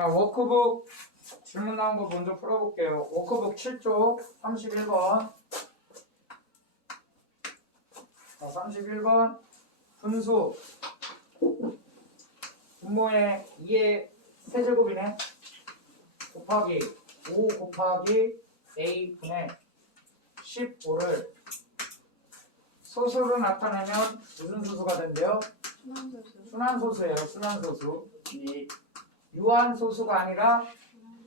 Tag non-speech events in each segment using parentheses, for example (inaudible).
자, 워크북 질문 나온 거 먼저 풀어볼게요. 워크북 7쪽 31번. 자, 31번. 분수. 분모의 2의 세제곱이네. 곱하기 5 곱하기 a분의 15를 소수로 나타내면 무슨 수수가 된대요? 순환소수예요. 순환소수. 네. 유한소수가 아니라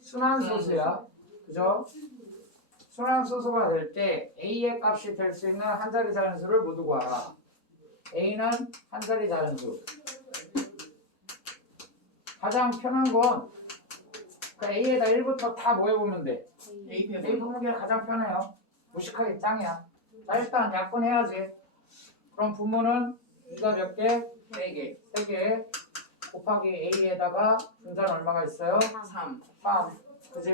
순환소수야. 그죠? 순환소수가 될 때 a의 값이 될 수 있는 한 자리 자연수를 모두 구하라. a는 한 자리 자연수. 가장 편한 건 그 a에다 1부터 다 모여보면 돼. A 패번. 분모기가 가장 편해요. 무식하게 짱이야. 자 일단 약분해야지. 그럼 분모는 이거 몇 개? 3개. 3개 곱하기 A에다가 분자는 얼마가 있어요? 3. 3 그지?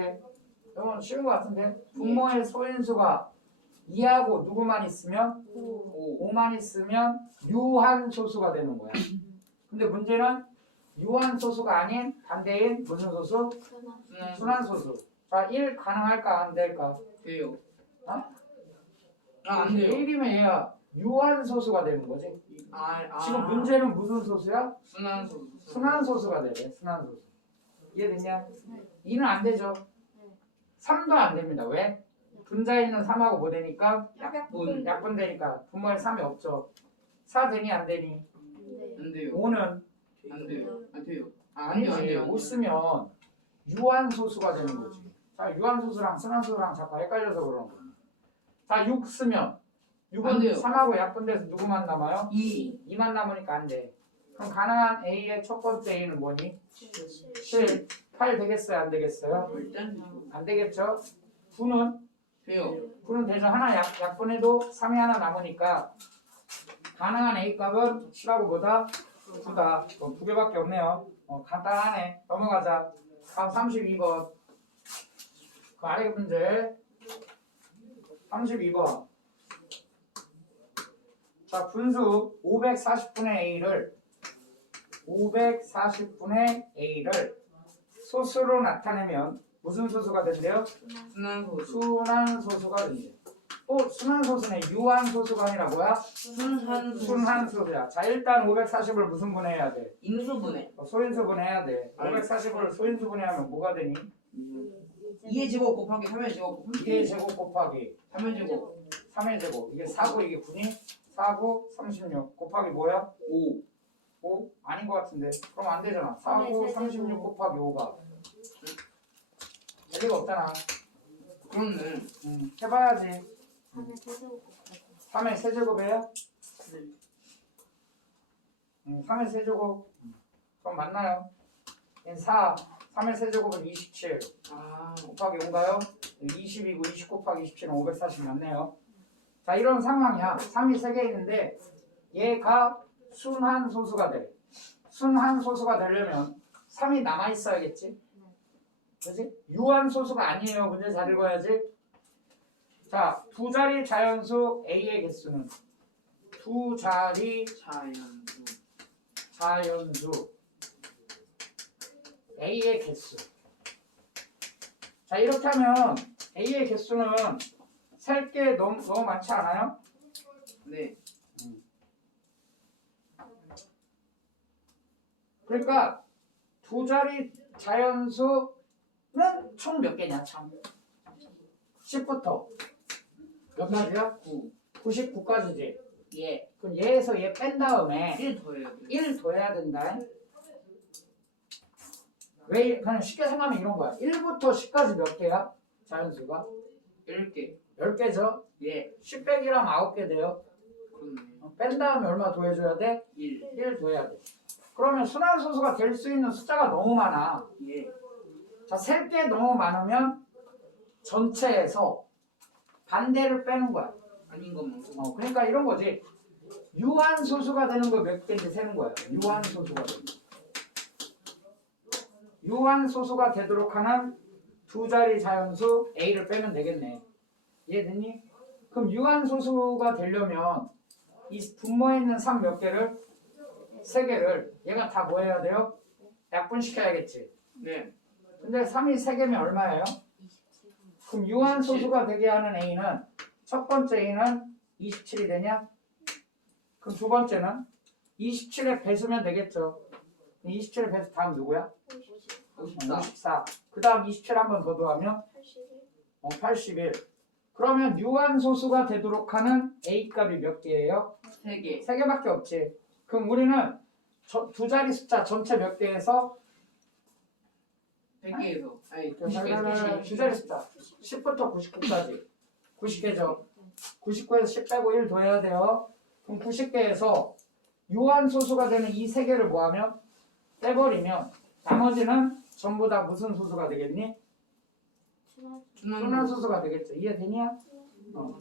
이건 쉬운 것 같은데 분모의 소인수가 2하고 누구만 있으면 5. 5만 있으면 유한소수가 되는 거야 근데 문제는 유한소수가 아닌 반대인 무슨 소수? 순환. 순환소수 자 1 가능할까 안 될까? 돼요. 어? 아, 안 돼요. 1이면 얘가 유한소수가 되는 거지 아, 아. 지금 문제는 무슨 소수야? 순환 소수. 순환 소수가 되래 순환 소수 이해됐냐? 2는 안 되죠 3도 안 됩니다 왜? 분자에 있는 3하고 뭐 되니까? 약분. 약분 되니까 분모에 3이 없죠 4 되니 안 되니? 안 돼요. 5는 안 돼요. 안 돼요. 아, 안 돼요. 안 아니지 돼요. 5 쓰면 유한 소수가 되는 거지 자 유한 소수랑 순환 소수랑 자꾸 헷갈려서 그러는 거야 자 6 쓰면 안 6은 돼요. 3하고 약분돼서 누구만 남아요? 2. 2만 남으니까 안 돼 그럼 가능한 A의 첫 번째 A는 뭐니? 7 8 되겠어요 안 되겠어요? 일단 안 되겠죠? 9는 돼요. 9는 대죠 하나 약, 약분해도 3이 하나 남으니까 가능한 A 값은 7하고 보다 9다 어, 두 개밖에 없네요 어, 간단하네 넘어가자 다음 32번 그 아래 문제 32번 자 분수 540분의 A를 540분의 A를 소수로 나타내면 무슨 소수가 된대요? 순환소수. 순환소수가 된대. 또 순환소수네 유한소수가 아니라 뭐야? 순환소수. 순환소수야. 자 일단 540을 무슨 분해해야 돼? 인수분해. 어, 소인수 분해해야 돼. 아니. 540을 소인수 분해하면 뭐가 되니? 2의 제곱 곱하기 3의 제곱 곱하기 2의 제곱 곱하기 3의 제곱 3의 제곱 이게 4고 이게 9니? 4고 36 곱하기 뭐야? 5. 5? 아닌 것 같은데 그럼 안 되잖아 4고 네, 36 곱하기 5가 될 리가 없잖아 그렇네. 음, 해봐야지 3의 세제곱이에요? 음, 3의 세제곱 그럼 맞나요? 4 3의 세제곱은 27 아. 곱하기 5가요? 20이고 20 곱하기 27은 540 맞네요 자 이런 상황이야 3이 3개 있는데 얘가 순환소수가 돼 순환소수가 되려면 3이 남아 있어야겠지 그지? 유한 소수가 아니에요 문제 잘 읽어야지 자 두 자리 자연수 A의 개수는 두 자리 자연수. 자연수 A의 개수. 자 이렇게 하면 A의 개수는 셀게 너무 너무 많지 않아요? 네. 그러니까 두 자리 자연수는 총 몇 개냐 참. 10부터 몇 가지야? 9. 99까지지. 예. 그럼 얘에서 얘 뺀 다음에 1 더해야 돼. 1 더해야 된다. 왜 그냥 쉽게 생각하면 이런 거야. 1부터 10까지 몇 개야? 자연수가 10개. 10개죠. 예. 10 빼기라면 9개 돼요. 그렇네. 어, 뺀 다음에 얼마 더해줘야 돼? 1. 1 더해야 돼. 그러면 순환소수가 될 수 있는 숫자가 너무 많아. 예. 자, 셀 게 너무 많으면 전체에서 반대를 빼는 거야. 아닌 것만. 고 어, 그러니까 이런 거지. 유한소수가 되는 거 몇 개인지 세는 거야. 유한소수가 되는 거. 유한소수가 되도록 하는 두 자리 자연수 A를 빼면 되겠네. 이해됐니? 그럼 유한소수가 되려면 이 분모에 있는 3 몇 개를? 세 개를 얘가 다 뭐 해야 돼요? 약분시켜야겠지. 네. 근데 3이 3개면 얼마예요? 그럼 유한 소수가 되게 하는 A는 첫 번째 A는 27이 되냐? 그럼 두 번째는 27의 배수면 되겠죠. 27의 배수 다음 누구야? 54 54. 그 다음 27 한 번 더 더하면 어, 81. 그러면 유한 소수가 되도록 하는 A 값이 몇 개예요? 3개 세 개밖에 없지. 그럼 우리는 저- 두 자리 숫자 전체 몇 개에서 100개에서 아니 그러면은 90개에서 두 자리 숫자 10부터 99까지 90개죠. 99에서 10 빼고 1 더해야 돼요. 그럼 90개에서 유한 소수가 되는 이 세 개를 뭐하면 빼버리면 나머지는 전부 다 무슨 소수가 되겠니? 순환 소수가 되겠죠. 이해되냐? 어.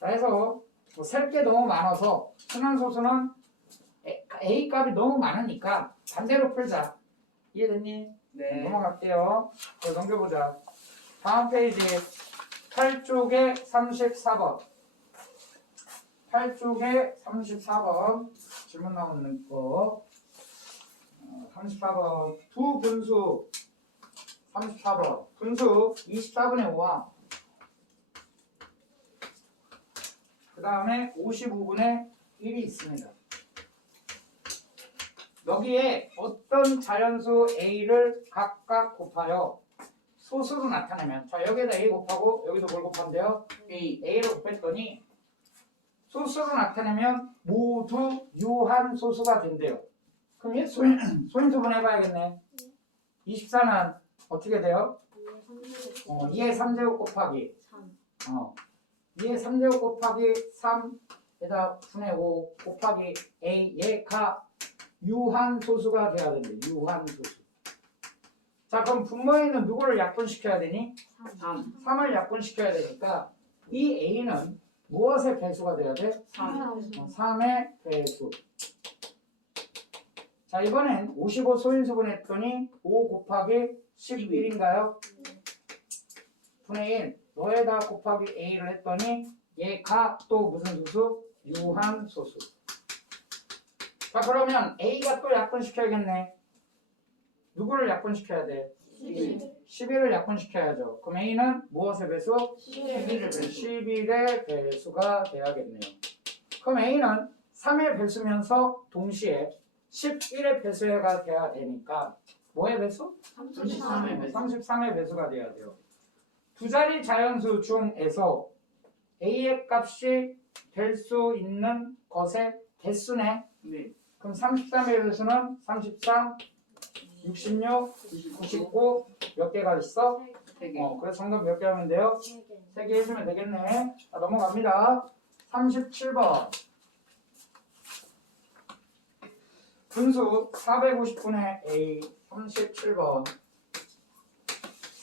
자, 해서 뭐셀게 너무 많아서 순환 소수는 A- 값이 너무 많으니까 반대로 풀자. 이해됐니? 네 넘어갈게요. 자, 넘겨보자. 다음 페이지 8쪽에 34번. 8쪽에 34번 질문 나오는 거. 어, 34번 두 분수 34번 분수 24분의 5와 그 다음에 55분의 1이 있습니다. 여기에 어떤 자연수 A를 각각 곱하여 소수로 나타내면 자 여기에다 A 곱하고 여기도 뭘 곱한대요? A A를 곱했더니 소수로 나타내면 모두 유한 소수가 된대요. 그럼 얘 소인, 소인수분 해봐야겠네. 24는 어떻게 돼요? 어, 2의 3제곱 곱하기 어, 2의 3제곱 곱하기 3에다 분의 5 곱하기 A 얘가 유한 소수가 돼야 된대. 유한 소수. 자 그럼 분모에는 누구를 약분시켜야 되니? 3 3을 약분시켜야 되니까 이 A는 무엇의 배수가 돼야 돼? 3 3의 배수. 자 이번엔 55 소인수분 했더니 5 곱하기 11인가요? 분의 1 너에다 곱하기 A를 했더니 얘가 또 무슨 소수? 유한 소수. 자 그러면 A가 또 약분시켜야겠네. 누구를 약분시켜야 돼? 11을 약분시켜야죠. 그럼 A는 무엇의 배수? 11의 배수. 11의 배수가 돼야겠네요. 그럼 A는 3의 배수면서 동시에 11의 배수가 돼야 되니까 뭐의 배수? 33의 배수 33의 배수가 돼야 돼요. 두 자리 자연수 중에서 A의 값이 될 수 있는 것의 개수네. 네 그럼 33의 배수는 33, 66, 99 몇 개가 있어? 3개 어, 그래서 정답 몇 개 하면 돼요? 3개 해주면 되겠네. 자, 넘어갑니다. 37번. 분수 450분의 A 37번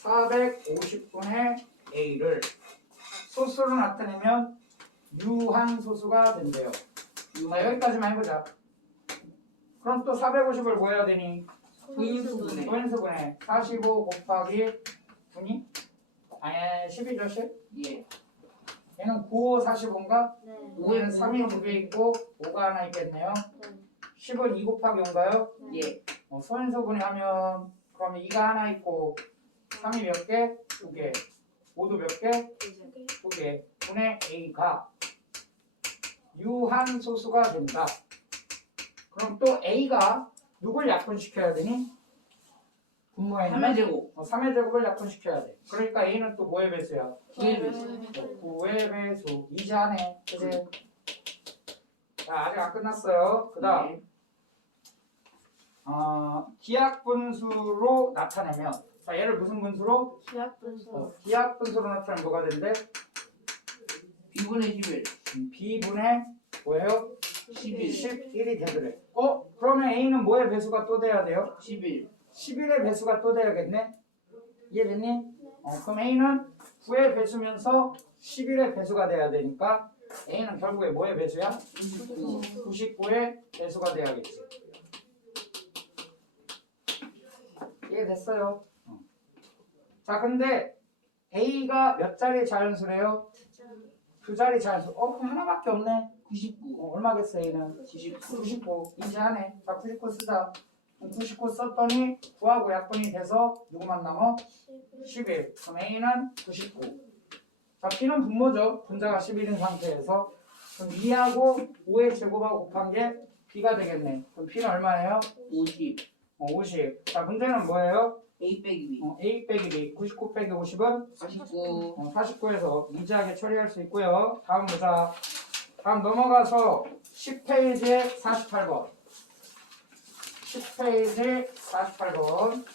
450분의 A를 소수로 나타내면 유한 소수가 된대요. 자, 여기까지만 해보자. 그럼 또 450을 뭐 해야 되니? 소인수분의 소인수분해 45 곱하기 분이? 아니 12죠 10? 예 얘는 9, 45인가? 네. 5에는 3이 두개 있고 5가 하나 있겠네요 10은 2 곱하기 5인가요? 예 어, 소인수분해 하면 그러면 2가 하나 있고 3이 몇 개? 2개 5도 몇 개? 2개 분의 A가 유한 소수가 된다 그럼 또 A가 누굴 약분시켜야 되니? 분모에 있는 3의 제곱 어, 3의 제곱을 약분시켜야 돼. 그러니까 A는 또 뭐의 배수야? 9의 배수 9의 배수. 이자네. 그지? 자, 아직 안 끝났어요. 그 다음, 네. 어, 기약 분수로 나타내면, 자, 얘를 무슨 분수로? 기약 분수. 어, 기약 분수로 나타내면 뭐가 된대? B분의 11 음, B분의 뭐예요? 11 11이 되더래. 어? 그러면 A는 뭐의 배수가 또 돼야 돼요? 11 11의 배수가 또 돼야겠네? 이해됐니? 어, 그럼 A는 9의 배수면서 11의 배수가 돼야 되니까 A는 결국에 뭐의 배수야? 29 99의 배수가 돼야겠지. 이해됐어요? 어. 자, 근데 A가 몇 자리 자연수래요? 두 자리 자연수. 어, 그럼 하나밖에 없네. 99 어, 얼마겠어, A는? 99 99. 이제 하네. 자, 99 쓰자. 99 썼더니 9하고 약분이 돼서 누구만 남아? 11. 그럼 A는 99. 자, B는 분모죠. 분자가 11인 상태에서. 그럼 2하고 5의 제곱하고 곱한 게 B가 되겠네. 그럼 B는 얼마예요? 50 어, 50. 자, 문제는 뭐예요? A 빼기 B 어, A 빼기 B. 99 빼기 50은 49 어, 49에서 이지하게 처리할 수 있고요. 다음 보자. 다음 넘어가서 10페이지에 48번. 10페이지 48번.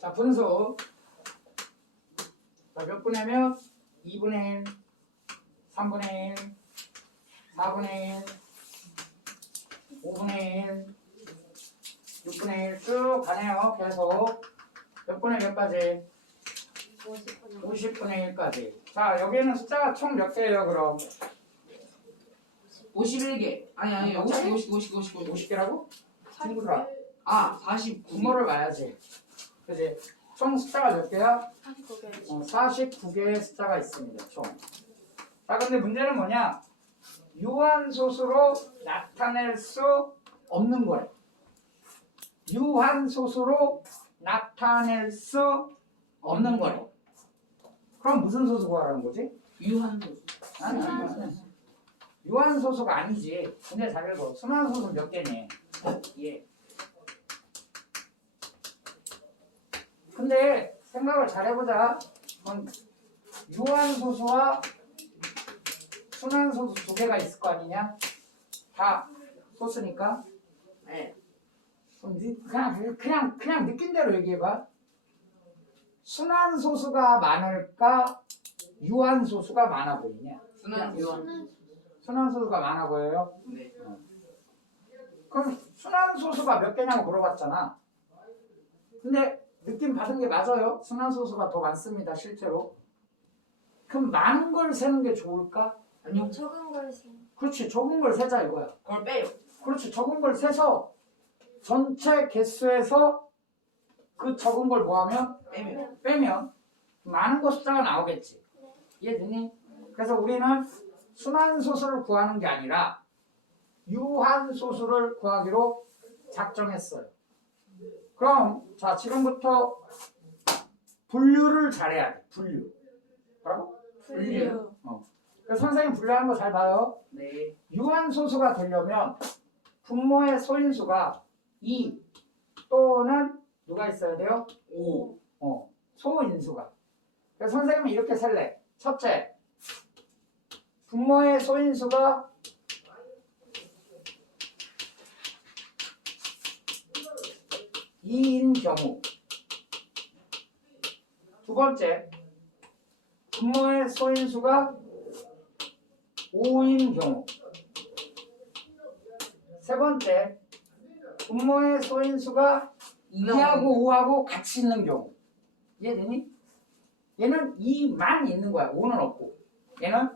자, 분수. 자, 몇 분의면 2분의 1, 3분의 1, 4분의 1, 5분의 1, 6분의 1 쭉 가네요. 계속. 몇 분의 몇 가지? 50분의 1까지. 자, 여기에는 숫자가 총 몇 개예요, 그럼? 51개 아니 아니 50 50 50 50 50 50개라고? 친구들아, 아 49개 분모를 봐야지. 그지? 총 숫자가 몇 개야? 49개. 어, 49개의 숫자가 있습니다, 총. 자, 근데 문제는 뭐냐? 유한소수로 나타낼 수 없는 거예요. 유한소수로 나타낼 수 없는 거예요. 그럼 무슨 소수 구하라는 거지? 유한소수 아니, 아니. 유한소수가 아니지. 근데 잘 읽어. 순환소수 몇 개니? 예. 근데 생각을 잘 해보자. 유한소수와 순환소수 두 개가 있을 거 아니냐? 다 소수니까. 네 그럼 니- 그냥 그냥 그냥 느낀 대로 얘기해봐. 순환소수가 많을까? 유한소수가 많아 보이냐? 순환 유한 순환소수가 많아 보여요. 네 그럼 순환소수가 몇 개냐고 물어봤잖아. 근데 느낌 받은 게 맞아요. 순환소수가 더 많습니다, 실제로. 그럼 많은 걸 세는 게 좋을까? 아니요 적은 걸 세. 그렇지, 적은 걸 세자 이거야. 그걸 빼요 그렇지, 적은 걸 세서 전체 개수에서 그 적은 걸 뭐하면 빼면 빼면 많은 거 숫자가 나오겠지. 이해되니? 그래서 우리는 순환소수를 구하는 게 아니라 유한소수를 구하기로 작정했어요. 그럼 자 지금부터 분류를 잘해야 돼. 분류. 뭐라고? 분류. 그래서 선생님 분류하는 거 잘 봐요. 네 유한소수가 되려면 분모의 소인수가 2 또는 누가 있어야 돼요? 5 어, 소인수가. 그래서 선생님은 이렇게 셀래. 첫째, 분모의 소인수가 이인 경우. 두 번째, 분모의 소인수가 5인 경우. 세 번째, 분모의 소인수가 2하고 5하고 같이 있는 경우. 이해되니? 얘는 2만 있는 거야. 5는 없고. 얘는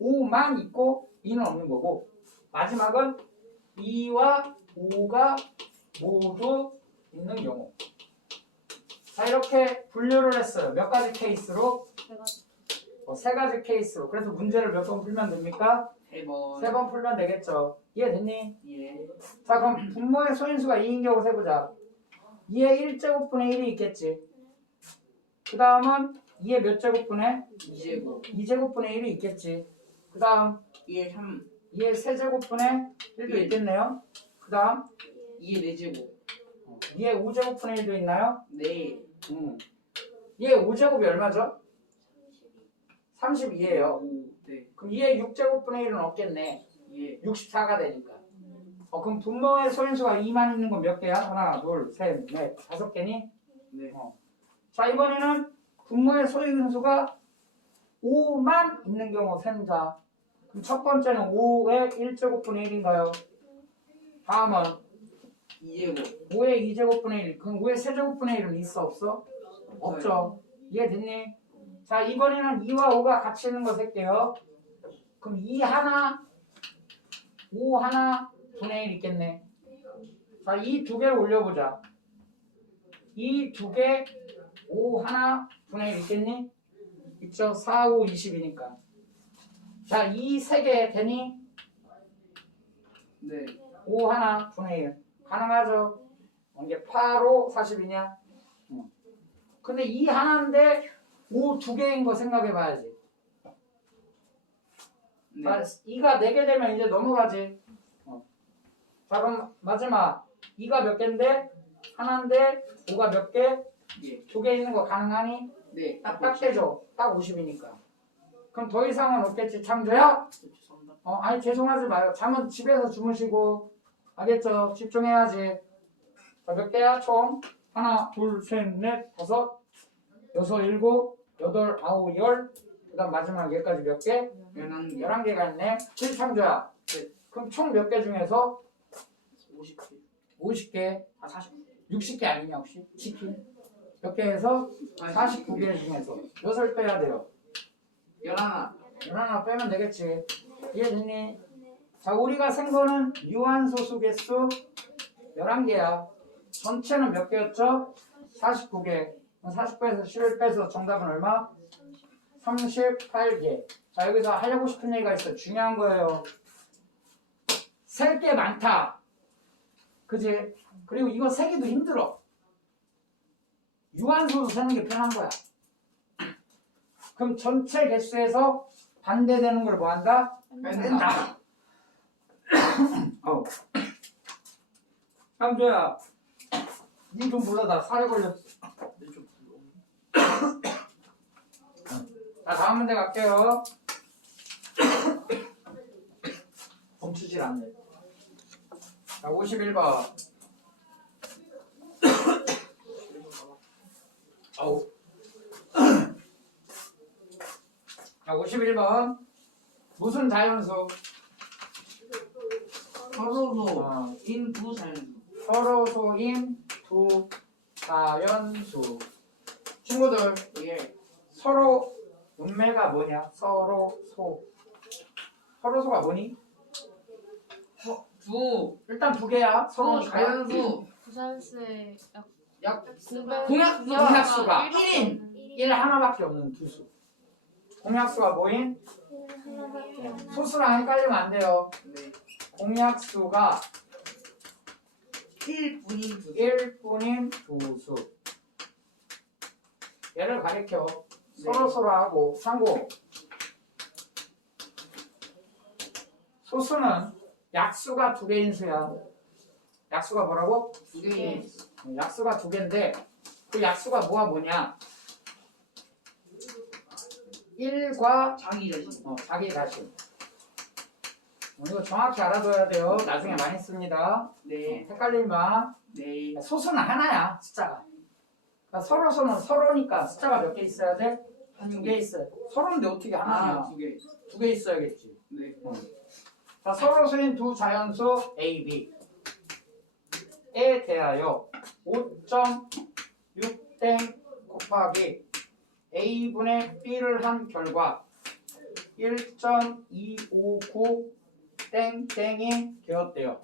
5만 있고 2는 없는 거고. 마지막은 2와 5가 모두 있는 경우. 자, 이렇게 분류를 했어요. 몇 가지 케이스로? 어, 세 가지 케이스로. 그래서 문제를 몇 번 풀면 됩니까? 세 번 세 번 풀면 되겠죠. 이해됐니? 예 자, 그럼 분모의 소인수가 2인 경우 세보자. 2의 1제곱분의 1이 있겠지. 그 다음은 2의 몇 제곱분의? 2제곱 2제곱분의 1이 있겠지. 그 다음 2의 3 2의 세제곱분의 1도 일. 있겠네요. 그 다음 2의 4제곱 2의 5제곱분의 1도 있나요? 네 음. 2의 5제곱이 얼마죠? 32예요. 5네 그럼 2의 6제곱분의 1은 없겠네. 예 64가 되니까. 어, 그럼 분모의 소인수가 2만 있는 건 몇 개야? 하나, 둘, 셋, 넷, 다섯 개니? 네. 자, 이번에는 분모의 소인수가 5만 있는 경우 센자. 그럼 첫 번째는 5의 1제곱분의 1인가요? 다음은 2제곱 5의 2제곱분의 1. 그럼 5의 세제곱분의 1은 있어 없어? 없죠. 이해됐니? 자 이번에는 2와 5가 같이 있는 거 셀게요. 그럼 2 하나, 5 하나, 분의 1 있겠네. 자 이 두 개를 올려보자. 이 두 개, 5 하나, 분의 1 있겠니? 있죠. 4, 5, 20이니까. 자 이 세 개 되니? 네 5 하나 분의 1 가능하죠? 어, 이게 8호 40이냐? 근데 2 하나인데 5 두 개인 거 생각해 봐야지 네. 자, 2가 4개 되면 이제 넘어가지 어. 자 그럼 마지막 2가 몇 개인데 하나인데 5가 몇 개? 예. 두개 있는 거 가능하니? 네. 딱, 딱 되죠. 딱 50이니까. 그럼 더 이상은 없겠지. 창조야? 죄송합니다. 어, 아니, 죄송하지 마요. 잠은 집에서 주무시고. 알겠죠? 집중해야지. 자, 몇 개야, 총? 하나, 둘, 셋, 넷, 다섯, 여섯, 일곱, 여덟, 아홉, 열. 그 다음 마지막 여기까지 몇 개? 열한 개. 열한 개가 있네. 7창조야. 네. 그럼 총 몇 개 중에서 50개. 50개, 아 40. 60개 아니냐, 혹시? 치킨? 몇 개에서 49개 중에서 몇을 빼야 돼요? 열하나. 하나 빼면 되겠지. 이해됐니? 자, 우리가 센 거는 유한소수 개수 11개야. 전체는 몇 개였죠? 49개. 49에서 10을 빼서 정답은 얼마? 38개. 자, 여기서 하려고 싶은 얘기가 있어. 중요한 거예요. 셀 게 많다. 그지? 그리고 이거 세기도 힘들어. 유한소수 세는 게 편한 거야. 그럼 전체 개수에서 반대되는 걸 뭐 한다? 뺀다. 어. 남주야, 니좀 불러다 살에 걸렸어. 자, 다음 문제 갈게요. (coughs) 멈추질 않네. 자, 51번. 어우. (coughs) (coughs) 자, 51번. 무슨 자연수? 서로소. 어, 인두 자연수. 서로소인 두 자연수. 친구들, 예. 서로 운매가 뭐냐? 서로 소. 서로 소가 뭐니? 두. 일단 두 개야. 서로 서로 자연수. 부산수의 약. 공백 공약수. 공약수가 1인. 1 하나밖에 없는 두 수. 공약수가 뭐인? 하나밖에 없는 소수랑 헷갈리면 안 돼요. 네. 공약수가 1분인 두. 1뿐인 두 수. 얘를 가리켜. 서로 서로 하고 참고. 소수는 약수가 두 개인 수야. 약수가 뭐라고? 두 개인. 약수가 두 개인데 그 약수가 뭐가 뭐냐? 1과 자기 자신. 어, 자기 자신. 어, 이거 정확히 알아둬야 돼요. 나중에 많이 씁니다. 네. 마. 네. 소수는 하나야, 숫자가. 그러니까 서로서는 서로니까 숫자가 몇 개 있어야 돼? 두 개 있어요. 서로인데 어떻게 하나냐? 아, 두 개. 두 개 있어야겠지. 네. 자, 서로수인 두 자연수 A, B. 에 대하여 5.6땡 곱하기 A분의 B를 한 결과 1.259 땡땡이 되었대요.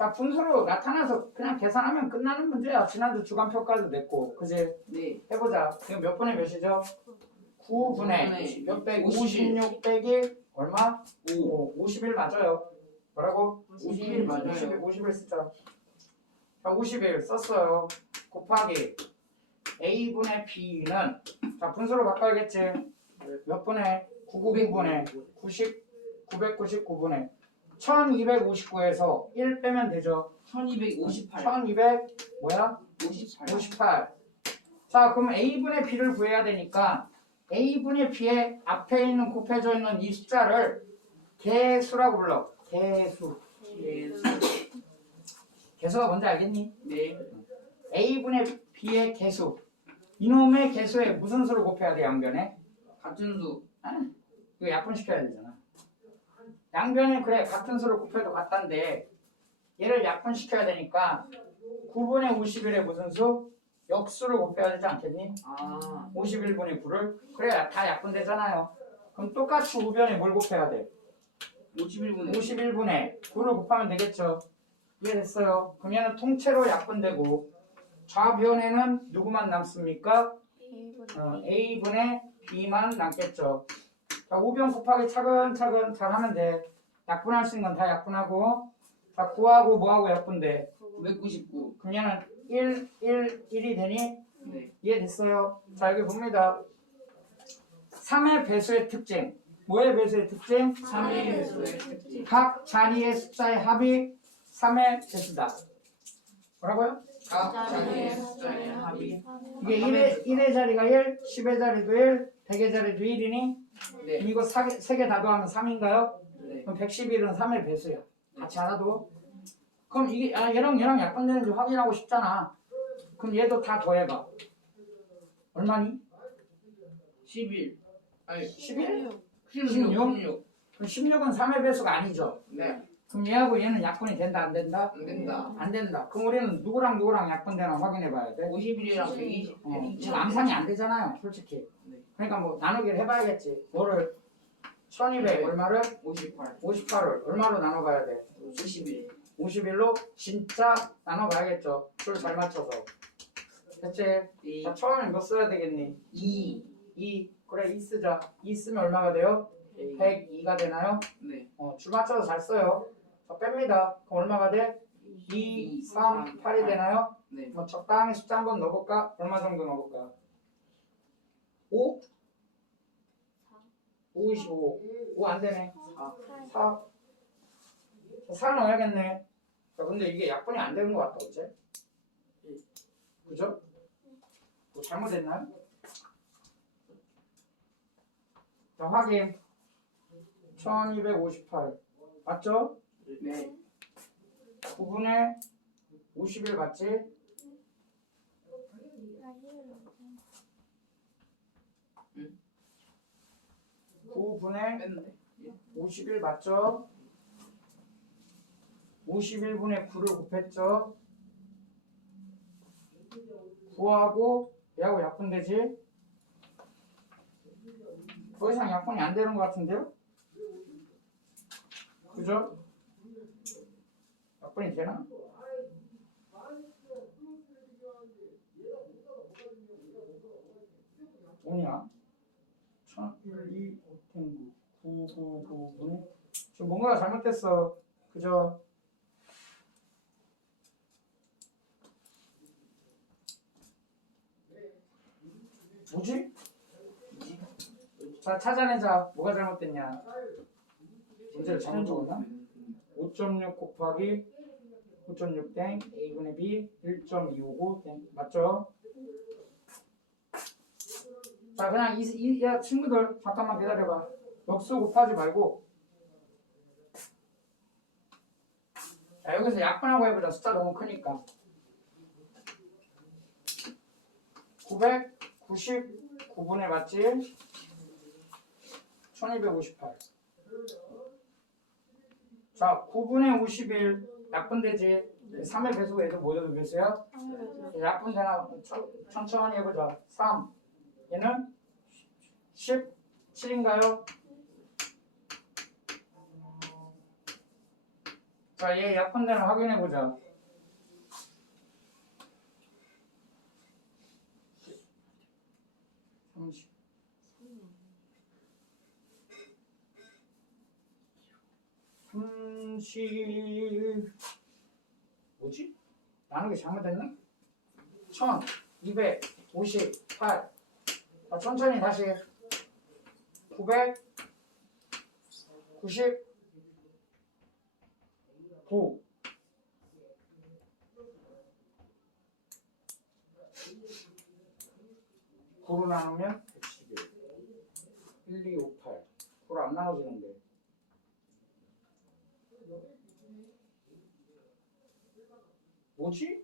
자, 분수로 나타나서 그냥 계산하면 끝나는 문제야. 지난주 주간 평가도 냈고, 그지? 네. 해보자. 지금 몇 분의 몇이죠? 9분의 몇 빼기 56 빼기 얼마? 5. 51 맞아요. 뭐라고? 51 맞아요. 51, 51 쓰자. 자, 51 썼어요. 곱하기 A분의 B는 자, 분수로 바꿔야겠지. 몇 분의? 999분의 90, 999분의 1259에서 1 빼면 되죠. 1258. 1200 뭐야? 58. 58. 자, 그럼 A분의 B를 구해야 되니까 A분의 B의 앞에 있는 곱해져 있는 이 숫자를 개수라고 불러. 개수. 예수. 개수가 뭔지 알겠니? 네. A분의 B의 개수. 이놈의 개수에 무슨 수를 곱해야 돼, 양변에? 같은 수. 이거 약분시켜야 되잖아. 양변에 그래, 같은 수를 곱해도 같단데 얘를 약분시켜야 되니까 9분의 51에 무슨 수? 역수를 곱해야 되지 않겠니? 아. 51분의 9를 그래야 다 약분되잖아요. 그럼 똑같이 우변에 뭘 곱해야 돼? 51분의 51분의 9를 곱하면 되겠죠. 이해됐어요? 그럼 얘는 통째로 약분되고 좌변에는 누구만 남습니까? 어, A분의 B만 남겠죠. 자, 우변 곱하기 차근차근 잘 돼. 약분할 수 있는 건 다 약분하고 자, 9하고 뭐하고 약분돼? 999. 그럼 얘는 1, 1, 1이 되니? 네. 이해됐어요? 자, 여기 봅니다. 3의 배수의 특징. 뭐의 배수의 특징? 3의 배수의 특징. 각 자리의 숫자의 합이 3의 배수다. 뭐라고요? 각 자리의 숫자의 합이. 이게 1의, 1의 자리가 1, 10의 자리도 1, 100의 자리도 1이니? 네. 이거 3개 다 더하면 3인가요? 네. 그럼 111은 3의 배수야. 같이 알아도. 그럼 이게 아, 얘랑 얘랑 약분되는지 확인하고 싶잖아. 그럼 얘도 다 더해봐. 얼마니? 11. 아니 11? 16. 16? 16. 그럼 16은 3의 배수가 아니죠. 네. 그럼 얘하고 얘는 약분이 된다 안 된다? 안 된다. 안 된다. 그럼 우리는 누구랑 누구랑 약분되나 확인해 봐야 돼. 51이랑 120. 어, 지금 암산이 안 되잖아요, 솔직히. 네. 그러니까 뭐 나누기를 해봐야겠지. 뭐를 1200 네. 얼마를? 58. 58을 얼마로 나눠봐야 돼? 71. 51로 진짜 나눠봐야겠죠. 줄잘 맞춰서. 됐지? 2. 자, 처음에 몇 써야 되겠니? 2. 2. 그래, 2 쓰자. 2 쓰면 얼마가 돼요? 102가 되나요? 네. 어, 줄 맞춰서 잘 써요. 자, 뺍니다. 그럼 얼마가 돼? 2, 3, 8이 되나요? 네. 뭐 적당히 숫자 한번 넣어볼까? 얼마 정도 넣어볼까? 5? 5, 25. 5 안 되네. 4. 4. 자, 4 넣어야겠네. 자, 근데 이게 약분이 안 되는 것 같다, 어째? 그죠? 뭐 잘못했나요? 자, 확인. 1258. 맞죠? 네. 9분의 50일 맞지? 9분의 뺐는데. 50일 맞죠? 51분의 9를 곱했죠? 9하고 얘하고 약분되지? 더 이상 약분이 안 되는 것 같은데요? 그죠? 약분이 되나? 뭐냐? 1001, 2, 5, 9, 9, 9, 9, 지금 뭔가가 잘못됐어. 그죠? 뭐지? 자, 찾아내자. 뭐가 잘못됐냐? 문제를 잘못 적었나? 5.6 곱하기 5.6땡 a분의 b 1.259땡 맞죠? 자 그냥 이, 이 야, 친구들 잠깐만 기다려봐. 역수 곱하지 말고. 자 여기서 약분하고 해보자. 숫자 너무 크니까. 999분의 맞지? 1258 자, 9분의 51 약분되지. 3의 배수가 얘도 배수야? 약분 되나? 천- 천천히 해보자. 3. 얘는 17인가요? 자, 얘 약분 되나 확인해보자. 170 뭐지? 나누게 잘못했나? 1258 자, 아, 천천히 다시. 999 9로 나누면 111 1258 9로 안 나눠지는데. 뭐지?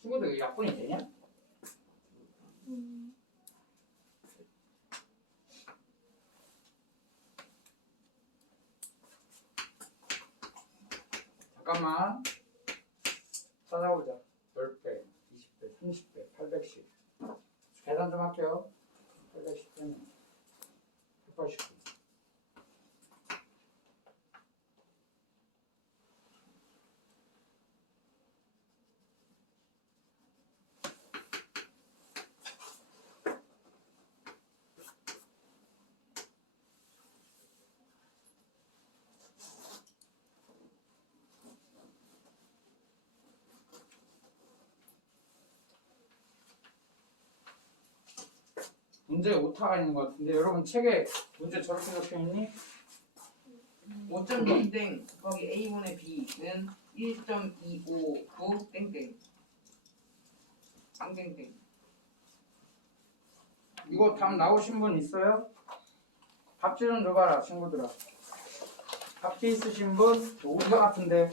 친구들 약분이 되냐? 잠깐만 찾아보자 10배, 20배, 30배, 810 계산 좀 할게요 810배는 пачку. 문제에 오타가 있는 것 같은데 여러분 책에 문제 저렇게 적혀 있니? 5.2땡 곱하기 A분의 B는 1.259 땡땡 땡땡땡 이거 답 나오신 분 있어요? 답지 좀 줘봐라 친구들아 답지 있으신 분? 오타 같은데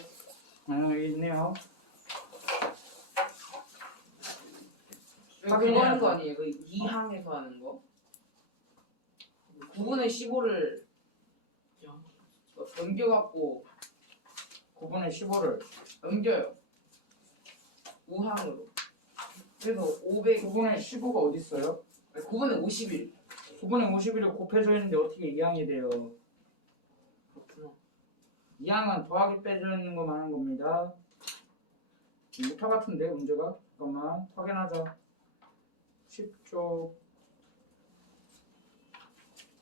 어, 여기 있네요 그거 하는 거 아니에요? 그 2항에서 하는 거? 9분의 15를 넘겨갖고 9분의 15를 넘겨요 우항으로 그래서 500 9분의 15가 어디 있어요? 9분의 51 9분의 51이 곱해져 있는데 어떻게 2항이 돼요? 그렇구나 2항은 더하기 빼져 있는 것만 하는 겁니다 오타 같은데 문제가? 잠깐만 확인하자 10쪽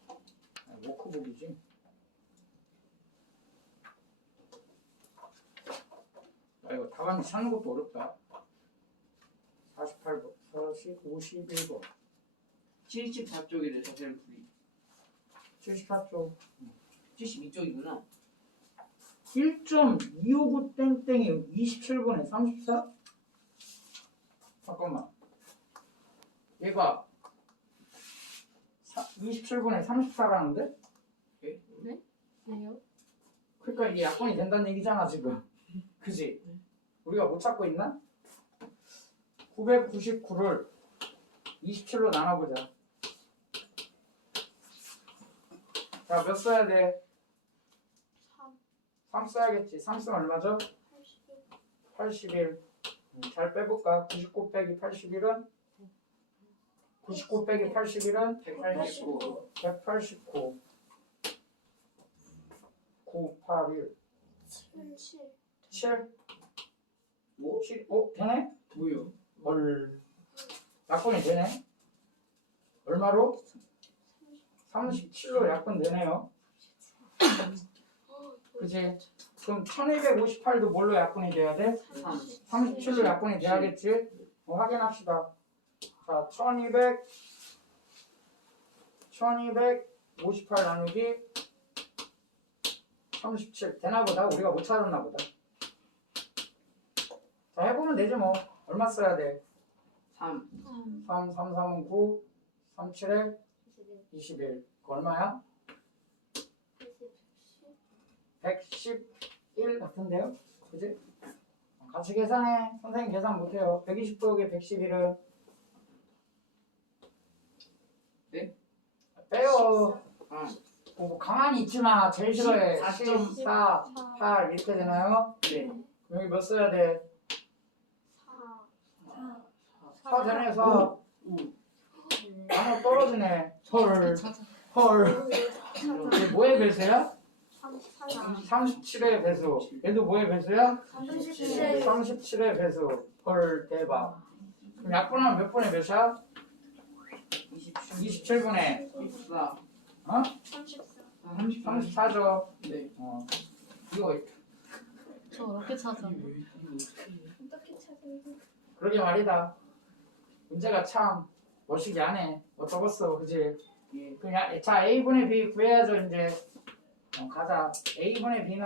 아, 워크북이지? 아 이거 답안 찾는 것도 어렵다. 48번 40, 51번. 74쪽이래 자세를 풀이 74쪽. 72쪽이구나. 1.259 땡땡이 27분에 34? 잠깐만 얘가 27분에 34라는데? 왜요? 그러니까 이게 약분이 된다는 얘기잖아 지금 그지? 우리가 못 찾고 있나? 999를 27로 나눠보자 자 몇 써야 돼? 3, 3 써야겠지 3 쓰면 얼마죠? 81, 81. 음, 잘 빼볼까? 99 빼기 81은? 99 빼기 81은? 189 189. 9, 8, 1. 77, 7? 뭐? 7? 어? 되네? 뭐요? 헐. 약분이 되네? 얼마로? 37로 약분 되네요. 그지? 그럼 1258도 뭘로 약분이 돼야 돼? 37로 약분이 돼야겠지? 어, 확인합시다. 자, 1200, 1258 나누기 37. 되나 보다. 우리가 못 찾았나 보다. 자, 해보면 되지 뭐. 얼마 써야 돼? 3 3, 3, 3, 3은 9, 3, 7에 21, 21. 그 얼마야? 110, 111 같은데요? 그지? 같이 계산해. 선생님 계산 못해요. 120 더하기 111은? 네? 빼요. 아, 뭐 가만히 있지 마. 제일 싫어해. 14. 14, 8 이렇게 되나요? 네 여기 몇 써야 돼? 4, 4 되네, 4. 우. 단어 떨어지네. 헐, 헐. 얘 뭐의 배수야? 34, 37의 배수. 얘도 뭐의 배수야? 37, 37의 배수. 헐, 대박. 그럼 약분하면 몇 분의 몇이야? 27 27분의 14 어? 34, 34 34죠. 네 어. 이거 저 어렵게 찾아. 어떻게 찾아요? 그러게 말이다. 문제가 참 멋있게 안 해. 뭐 적었어, 그지? 예. 그냥 자 A분의 B 구해야죠 이제. 어, 가자. A분의 B는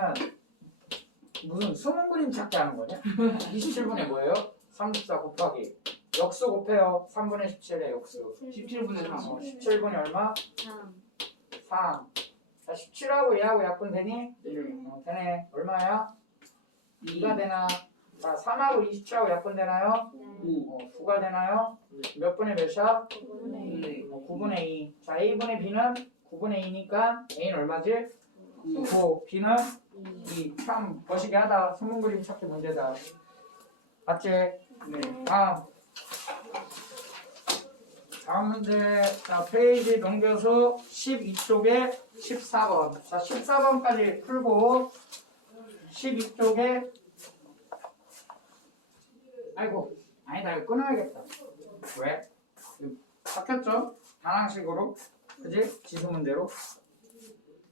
무슨 숨은 그림 찾기 하는 거냐? (laughs) 27분의 뭐예요? 34 곱하기 역수 곱해요. 3분의 17의 역수. 17분의 3 어, 17분이 얼마? 3, 3. 자 17하고 얘하고 약분 되니? 네 어, 되네. 얼마야? 2가 되나? 자 3하고 27하고 약분 되나요? 5 어, 9가 되나요? 몇 분의 몇이야? 9분의 네 어, 9분의 2. 자, A분의 B는 9분의 2니까 A는 얼마지? 9. B는 2. 참 멋있게 하다. 선문 그림 찾기 문제다. 맞지? 네 다음. 다음 문제. 자, 페이지 넘겨서 12쪽에 14번. 자, 14번까지 풀고 12쪽에 아이고, 아니다. 이거 끊어야겠다. 왜? 바뀌었죠? 단항식으로. 그지? 지수 문제로.